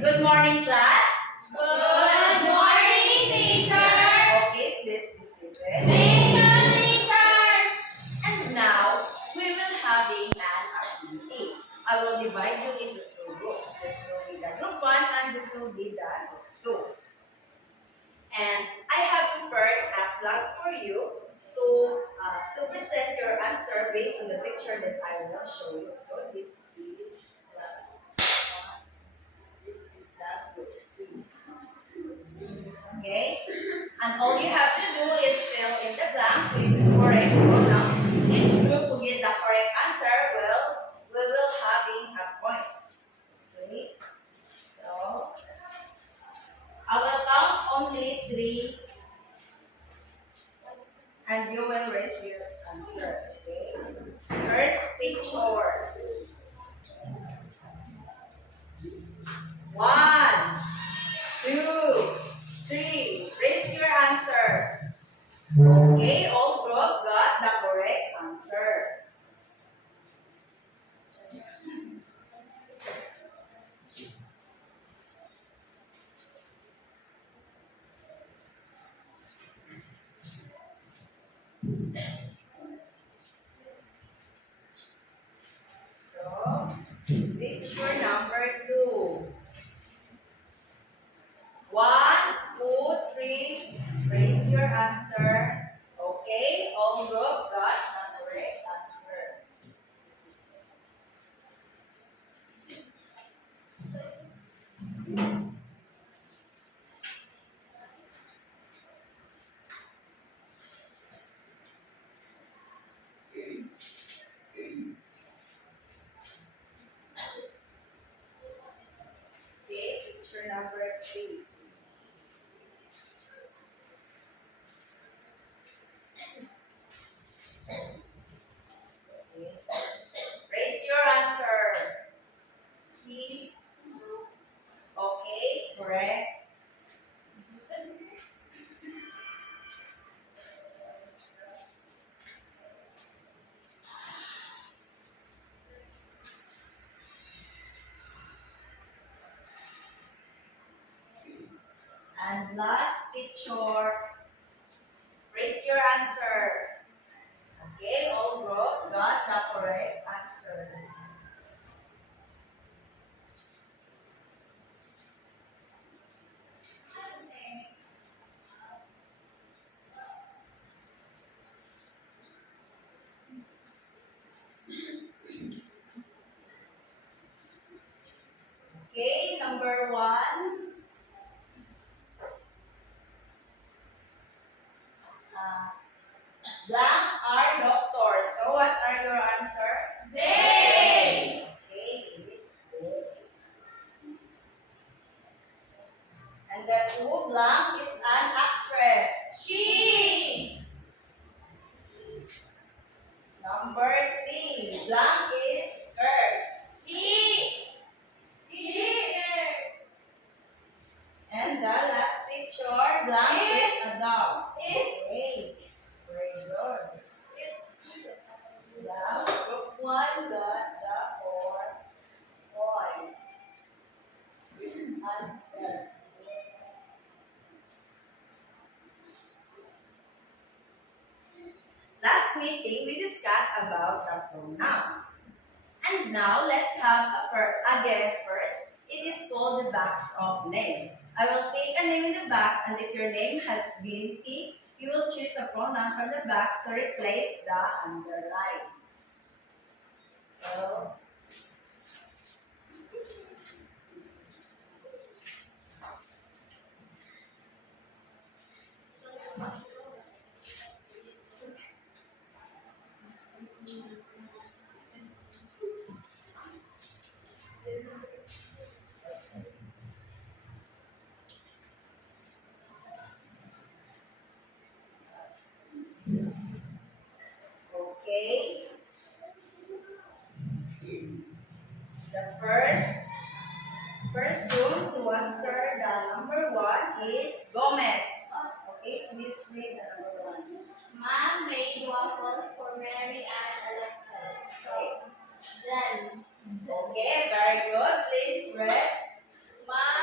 Good morning, class. Good morning, teacher. Okay, please be seated. Thank you, teacher. And now, we will have an activity. I will divide you into two groups. This will be the group 1 and this will be the group 2. And I have prepared a flag for you to present your answer based on the picture that I will show you. So this is the group 2. Okay? And all you have to do is fill in the blanks with the correct pronouns. Each group who get the correct answer we will having a points. Okay? So I will count only 3 and you will raise your answer. Okay? First picture. 1, 2, 3. Raise your answer. Okay, all group got the correct answer. So, picture number 2. 1, 2, 3. Raise your answer. Okay, all group got the correct answer. Okay, picture number 3. Okay. Raise your answer. He. Okay, correct. And last picture. Raise your answer. Okay, all group got the correct answer. Okay, number 1. Blank are doctors. So what are your answer? They. Okay, it's they. And the 2 blank is an actress. She. Number 3, blank is skirt. He. He. And the last picture, blank is a dog. It. Okay, very good. Now, group 1 got the 4 points. And last meeting, we discussed about the pronouns. And now, let's have again first. It is called the box of name. I will pick a name in the box, and if your name has been picked, you will choose a pronoun from the box to replace the underline. So, okay. The first person to answer the number 1 is Gomez. Okay, please read the number 1. Mom made waffles for Mary and Alexis. Okay. Then. Okay, very good. Please read. Mom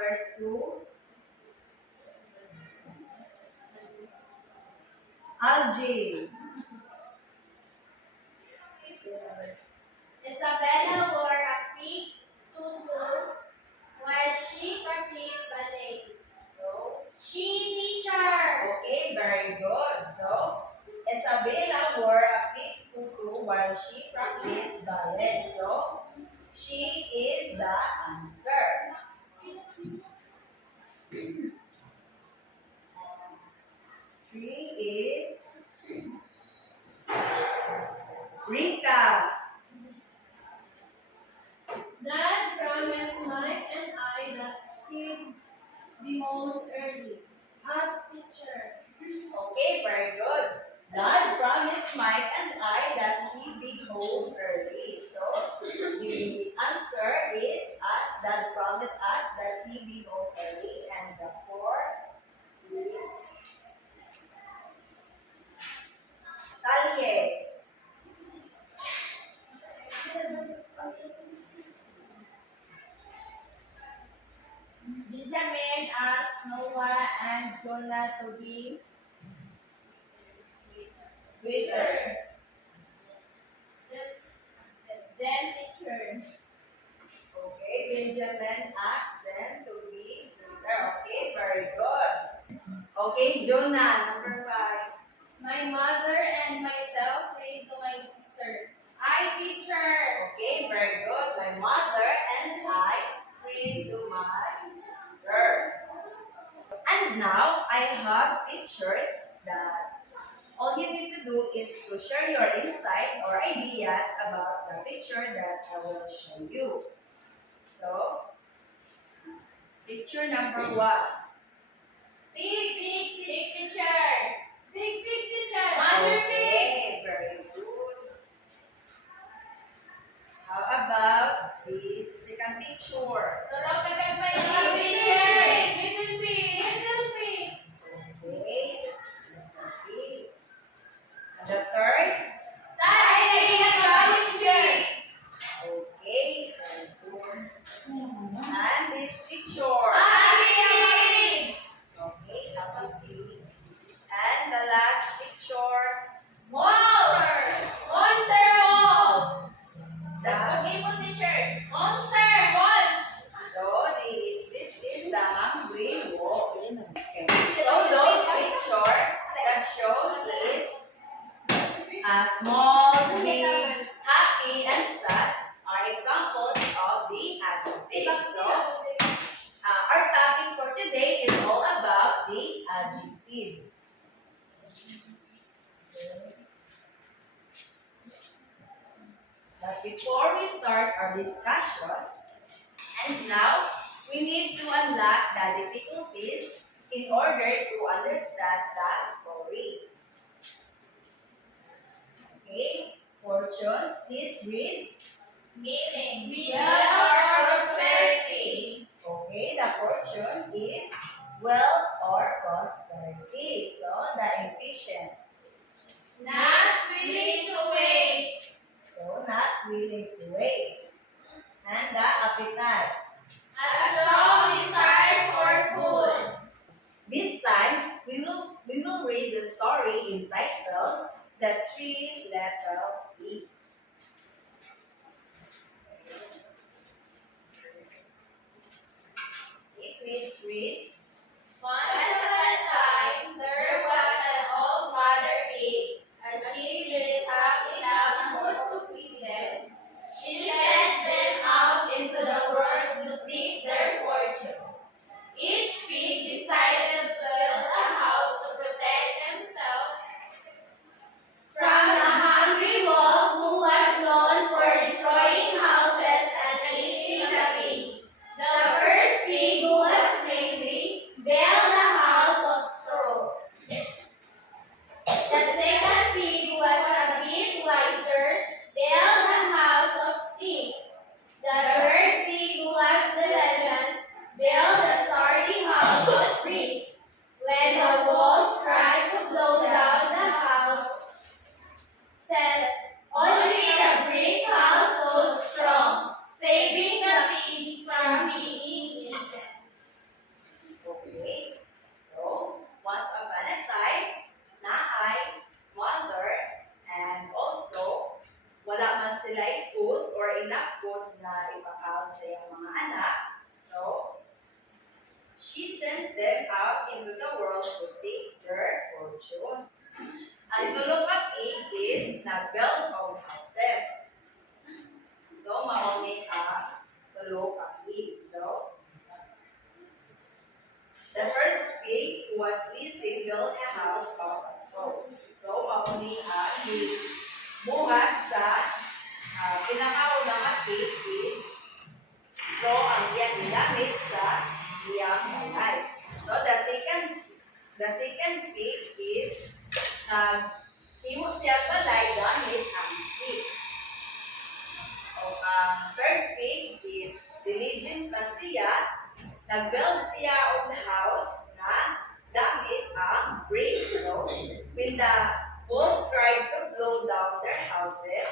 number 2. Algae. Isabella wore a pink tutu while she practiced ballet. So, She teacher. okay, very good. So, Isabella wore a pink tutu while she practiced ballet. So, she is the answer. Three is Rika. Dad promised Mike and I that he'd be home early. As teacher. Okay, very good. Dad promised Mike and I that he'd be home early. So, the answer is us. Dad promised us that he'd be home early. And the 4 is Talie. Benjamin asked Noah and Jonah to be With her. them teacher. Okay, Benjamin asked them to be there. Okay, very good. Okay, Jonah, number 5. My mother and myself read to my sister. I teacher. Okay, very good. My mother and I read to my sister. And now I have pictures that all you need to do is to share your insight or ideas about the picture that I will show you. So, picture number 1. Big teacher. Big teacher. Mother pig. Okay, very good. How about the second picture? Tulaw kagagmay little pig. Little pig. Little pig. Okay, little pigs. And the third? Solid pig. Okay, very good. And this picture? Pig. Okay, happy pig. And the last picture? Monster. Monster wolf. The, Okay po teacher. Monster wolf. so this is the hungry wolf. So those picture that show is small, big, happy, and sad are examples of the adjectives. So our topic for today is all about the adjective. But before we start our discussion, and now we need to unlock the difficulties in order to understand the story. Okay, fortunes, please read. Meaning. Wealth or prosperity. Okay, the fortune is wealth or prosperity. So the impatient. Not willing to wait. So not willing to wait. And the appetite. A strong desire for food. This time we will read the story entitled The Three Little Pigs. Okay, please read. Once upon a time, there was an old mother pig. As she didn't have enough food to feed them, she sent them out into the world to seek their fortunes. Each pig decided to build a house to protect themselves from a hungry wolf who was known for destroying houses and eating the pigs. The first pig, who was lazy, them out into the world to seek their fortunes. Ang tulo ka pig is nag-build of houses. So, mauni ka tulo ka pig. So, the first pig who was busy built a house of a straw. So, mauni ang buhat sa pinakaunang nga pig is straw ang iyang ginamit sa iyang balay. So, the second pig is himo siya balay gamit ang sticks. O ang third pig is diligent na siya, nag-build siya of the house na gamit ang bricks. So, when the wolf tried to blow down their houses,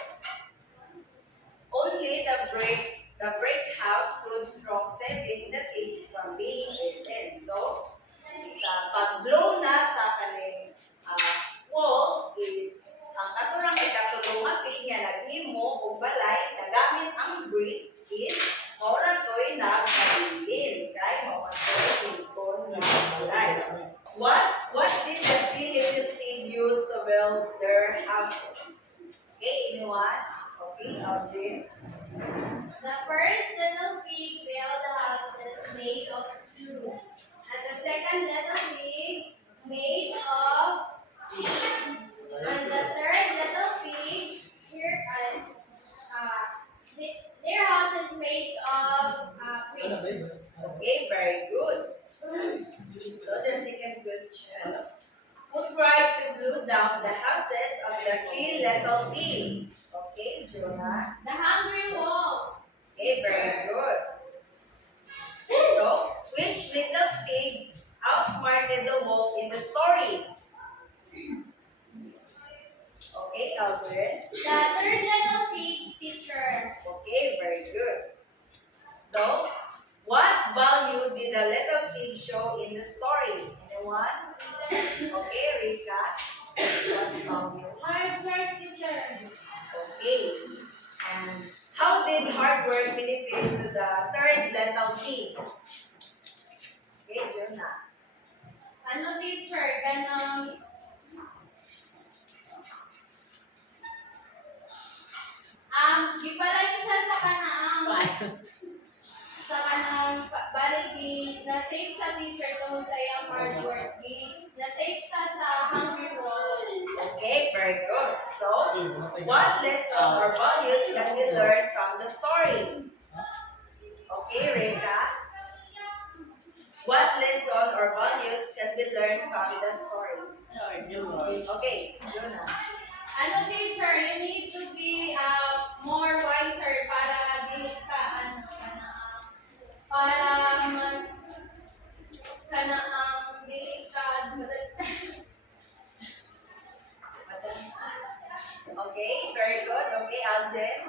only the brick house stood strong, saving the pigs from being eaten. So, sa pag-blow na sa kaning wall is ang katurang ikatulong nga pig nga naghimo og balay nga gamit ang bricks is maura to'y nagpabilin kay mawatoy ikon nga balay. What did the three little pig use to build their houses? Okay, anyone? Okay, Audrey. The first little pig built the houses made of straw, and the second little pigs made of sticks, and the third little pig their houses made of bricks. Okay, very good. So the second question. Who tried to blow down the houses of the three little pigs? Okay, Jonah. The hungry wolf. Okay, very good. So, which little pig outsmarted the wolf in the story? Okay, Albert. The third little pig's teacher. Okay, very good. So, what value did the little pig show in the story? Anyone? Okay, Rika. What value? Hard work, teacher. Okay. And how did hard work benefit to the third little pig? Okay, Jonah. Ano teacher? Ganang gipalayo siya sa kanang bali na-save siya teacher tungod sa iyang hard work. Na-save siya sa hungry wolf. Okay, very good. So, what lesson or values can we learn from the story? Okay, Rika. What lesson or values can we learn from the story? Okay, Jonah. Ano teacher, you need to be more wiser para dili ka para mas dili ka Okay, very good. Okay, Aljen.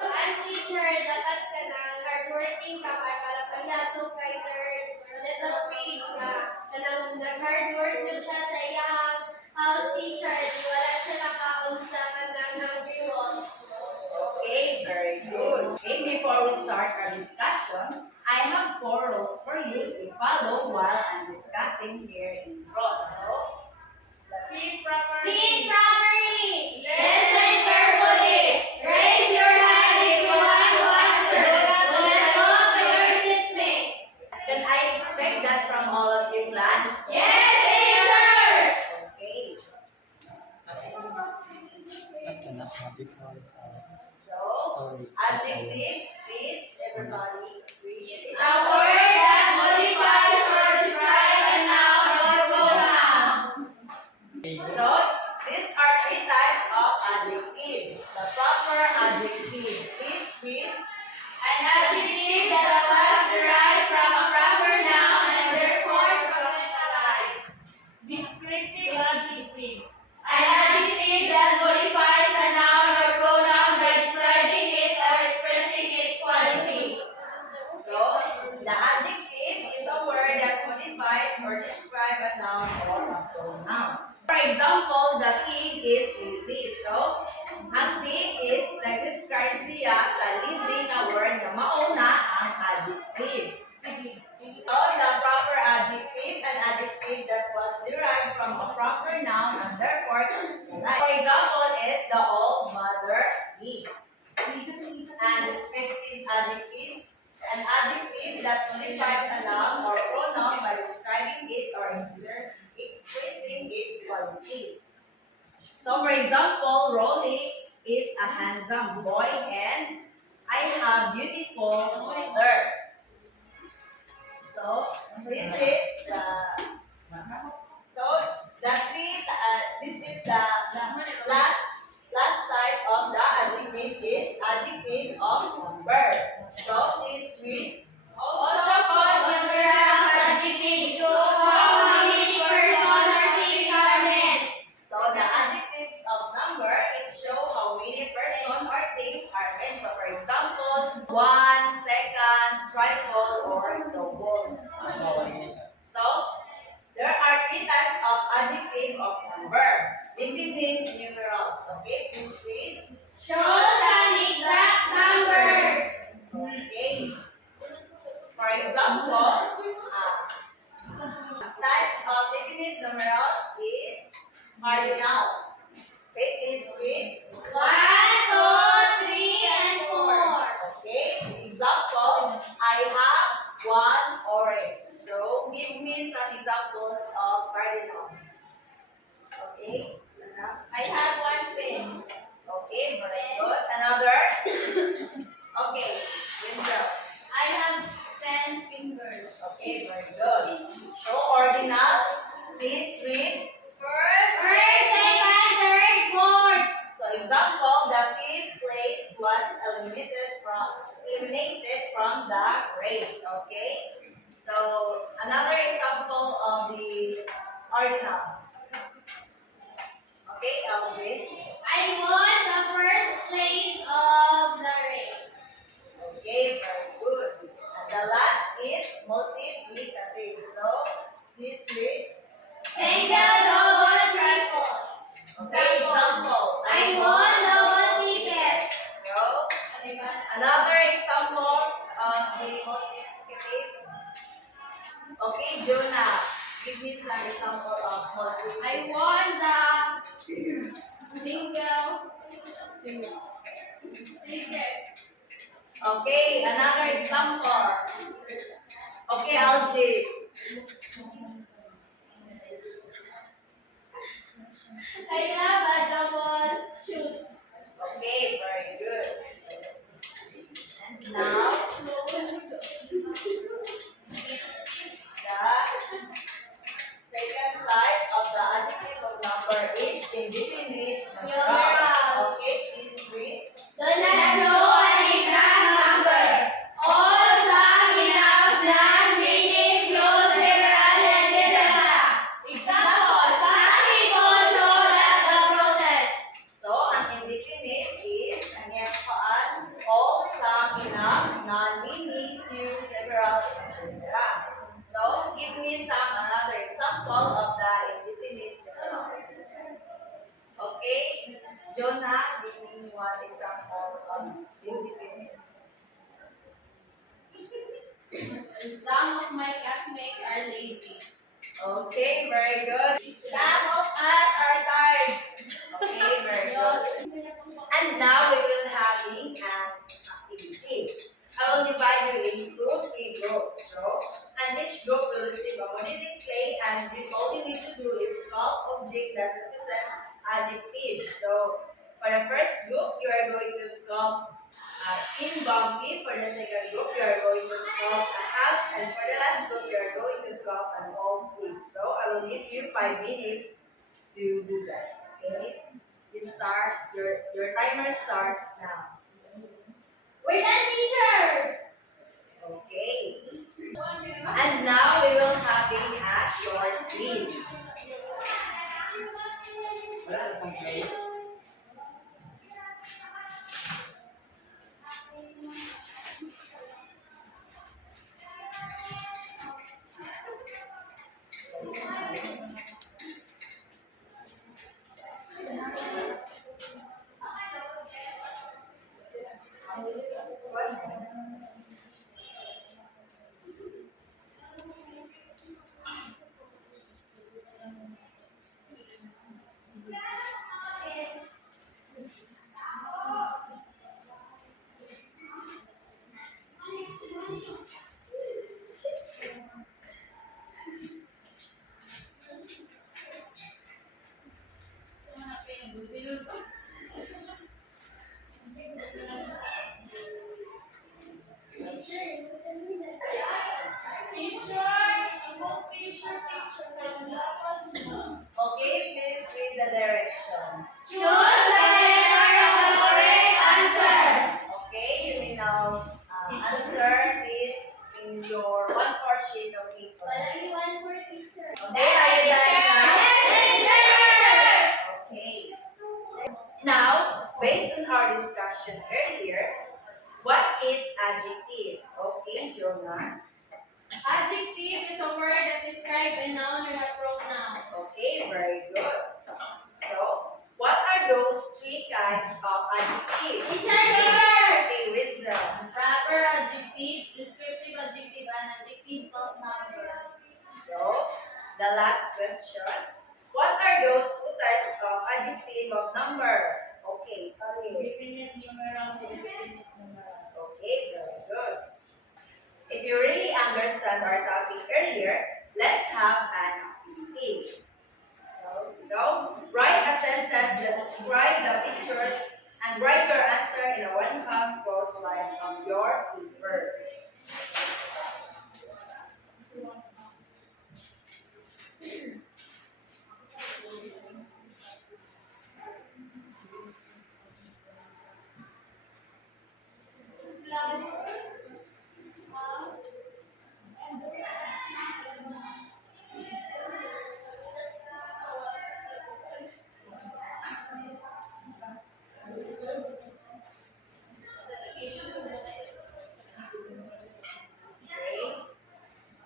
And teacher, dapat ka ng hardworking ka para pagdato kay third little pigs nga kanang nag-hard work na siya sa iyang house teacher, di wala siya nakaon sa kanang hungry wolf. Okay, very good. Okay, before we start our discussion, I have 4 rules for you to follow while I'm discussing here in front. So, Sit properly. Listen carefully. Raise your hand if you want to answer. Do not talk to your seatmate. can I expect that from all of you, class? Yes, teacher. Okay. So, adjective, please, everybody. Please. A word that modifies or describes a noun or pronoun. So, these are 3 types of adjectives. The proper adjective. Please read. An adjective that was derived from a proper noun and therefore capitalized. Descriptive adjectives. An adjective that modifies a noun or pronoun by describing it or expressing its So for example, Rolly is a handsome boy and I have beautiful mother. So this is the this is the last type of the adjective is adjective of number. So please read. Also called numerous adjective, shows how many person or things are meant. So the adjectives of number, it show how many person or things are meant. So for example, one, second, triple, or double. So there are three types of adjective of number. Definite numerals. Okay, please read. Shows an exact numbers. Okay. For example, types of definite numerals is cardinals. Okay, please read. 1, 2, 3, and 4. Okay, example, I have one orange. So give me some examples of cardinals. Okay, stand up. I have 1 pen. Okay, very good. Another. Okay, Windsor. I have 10 fingers. Okay, very good. So ordinal, please read. First, second, third, fourth. So example, the fifth place was eliminated from the race. Okay. So another example of the ordinal. Okay, Alvin. I won the first place of the race. Okay, very good. And the last is multiplicative. So please read. Single, double, triple. Okay, example. I won double ticket. So another example of the multiplicative. Okay, Jonah, give me some example of multiplicative. I won the single ticket. Okay, another example. Okay, Algie. I have a double shoes. Okay, very good. And now, the second type of the adjective of number is indefinite numerals. Numerals. Okay, please read. Do not show an exact number. All, some, enough, none, many, few, several, etc. Example, some people show at the protest. So, ang indefinite is, ang yan all, some, enough, none, many, few, several, etc. So, give me another example of the indefinite numerals. Okay, Jonah, give me one example of indefinite. Some of my classmates are lazy. Okay, very good. Some of us are tired. Okay, very good. And now we will have an activity. I will divide you into 3 groups. So, and each group will receive a modeling clay, and all you need to do is sculpt objects that represent adjectives. So, for the first group, you are going to sculpt in Bambi. For the second group, you are going to sculpt a house, and for the last group, you are going to sculpt an old pig. So, I will give you 5 minutes to do that. Okay? You start. Your timer starts now. We're done, teacher. Okay. And now we will have a short quiz. Okay, please read the direction. Choose the letter of the correct answer. Okay, you may now answer this in your 1/4 sheet of paper. Okay, are you done now? Okay. Now, based on our discussion earlier, what is adjective? Okay, Jonah. Adjective is a word that describes a noun or a pronoun. Okay, very good. So, what are those 3 kinds of adjective? Okay, wisdom. Proper adjective, descriptive adjective, and adjectives of number. So, the last question. What are those 2 types of adjective of number? Okay, Talib. Okay, very good. If you really understand our topic earlier, let's have an activity. So, write a sentence that describes the pictures and write your answer in a 1/2 crosswise of your paper. Okay?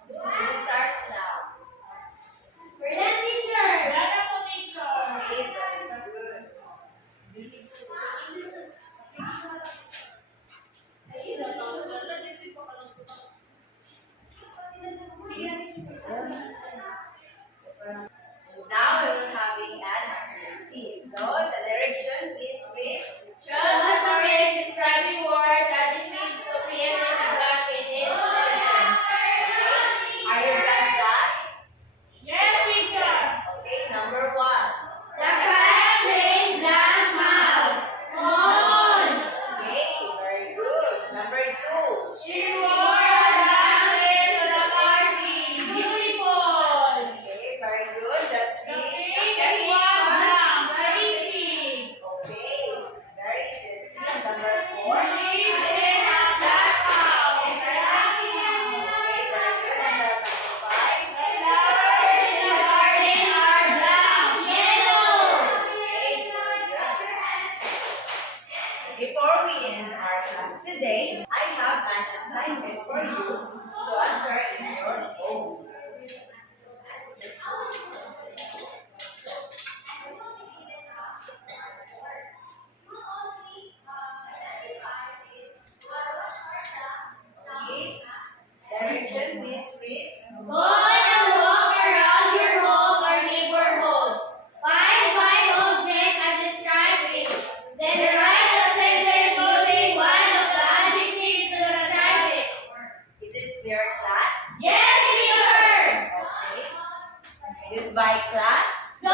Who starts now? Brilliant teacher. Okay, very good. Now we will having an activity. So, the direction is with Choose the correct describing word adjectives to create a block in each sentence. Are you done, class? Okay, number 1. The cat chased the mouse. Small. Okay, very good. Number 2. She wore a brown dress to the party. Okay, very good. The 3. It was tasty. Okay, very interesting. Number 4. Okay, very good. And the number 5. Flowers in the garden are black, yellow. Okay, very good. Before we end our class today, I have an assignment for you to answer in your own. Okay, direction please read. Go on a walk around your home or neighborhood. Find 5 objects and describe it. Then write a sentence using one of the adjectives to describe it. Is it clear, class? Yes, teacher. Okay. Goodbye, class. Go